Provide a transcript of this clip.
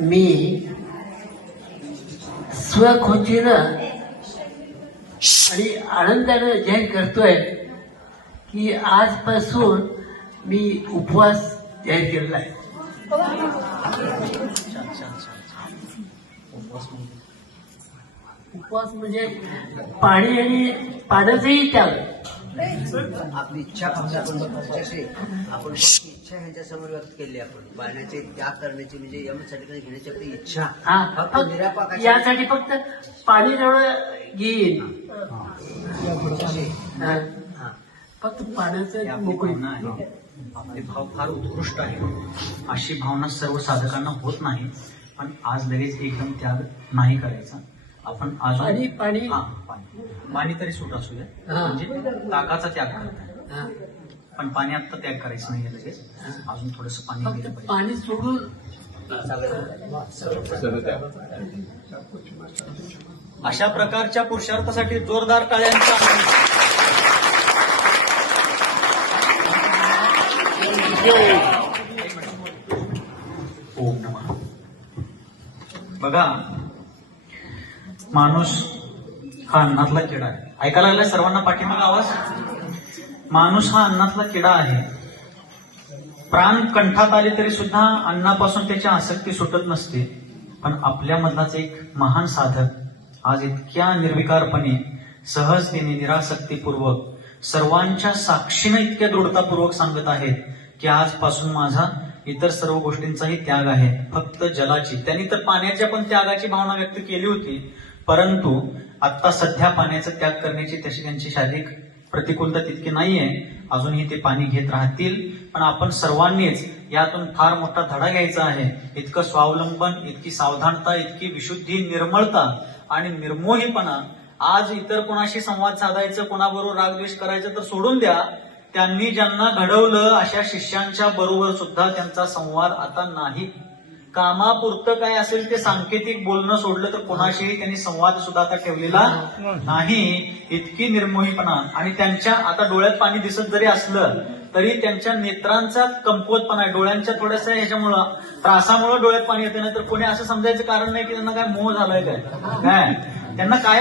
मी स्वखुशीनं आणि आनंदानं जाहीर करतोय की आजपासून मी उपवास जाहीर केलेला आहे. उपवास म्हणजे पाणी आणि पाण्याचंही त्याग. आपली इच्छा फक्त आपण फक्त इच्छा ह्यांच्या समोर व्यक्त केली. आपण पाण्याचे त्याग करण्याची म्हणजे यमसाठी घेण्याची आपली इच्छा फक्त निरापाक यासाठी फक्त पाणी जेवढं घेईन फक्त पाण्याचं मोकळी. आपले भाव फार उत्कृष्ट आहे. अशी भावना सर्व साधकांना होत नाही. पण आज लगेच एकदम त्याग नाही करायचा. आपण पाणी पाणी पाणी तरी सूट असू द्या, म्हणजे ताकाचा त्याग करताय. पण पाणी आता त्याग करायचं नाही लगेच. अजून थोडस पाणी फक्त दिलं पाहिजे. पाणी सोडून अशा प्रकारच्या पुरुषार्थासाठी जोरदार टाळ्यांचा ओम नमः. बघा, माणूस हा अन्नातला किडा आहे. ऐकायला लागलाय सर्वांना पाठीमागे आवाज? माणूस हा अन्नातला किडा आहे. प्राण कंठात आले तरी सुद्धा अन्नापासून त्याची आसक्ती सुटत नसते. पण आपल्यामधलाच एक महान साधक आज इतक्या निर्विकारपणे, सहजतेने, निरासक्तीपूर्वक, सर्वांच्या साक्षीने इतक्या दृढतापूर्वक सांगत आहेत की आजपासून माझा इतर सर्व गोष्टींचाही त्याग आहे, फक्त जलाची. त्यांनी तर पाण्याच्या पण त्यागाची भावना व्यक्त केली होती. परंतु आता सध्या पाण्याचा त्याग करण्याची तशी त्यांची शारीरिक प्रतिकूलता तितकी नाहीये. अजूनही ते पाणी घेत राहतील. पण आपण सर्वांनीच यातून फार मोठा धडा घ्यायचा आहे. इतकं स्वावलंबन, इतकी सावधानता, इतकी विशुद्धी, निर्मळता आणि निर्मोहीपणा. आज इतर कोणाशी संवाद साधायचं, कोणाबरोबर रागद्वेष करायचं तर सोडून द्या. त्यांनी ज्यांना घडवलं अशा शिष्यांच्या बरोबर सुद्धा त्यांचा संवाद आता नाही. कामापुरतं काय असेल ते सांकेतिक बोलणं सोडलं तर कोणाशीही त्यांनी संवाद सुद्धा आता ठेवलेला नाही. इतकी निर्मोहीपणा. आणि त्यांच्या आता डोळ्यात पाणी दिसत जरी असलं तरी त्यांच्या नेत्रांचा कमकुवतपणा आहे. डोळ्यांच्या थोड्याशा ह्याच्यामुळं, त्रासामुळे डोळ्यात पाणी येते. नाही तर कोणी असं समजायचं कारण नाही की त्यांना काय मोह झालाय काय त्यांना काय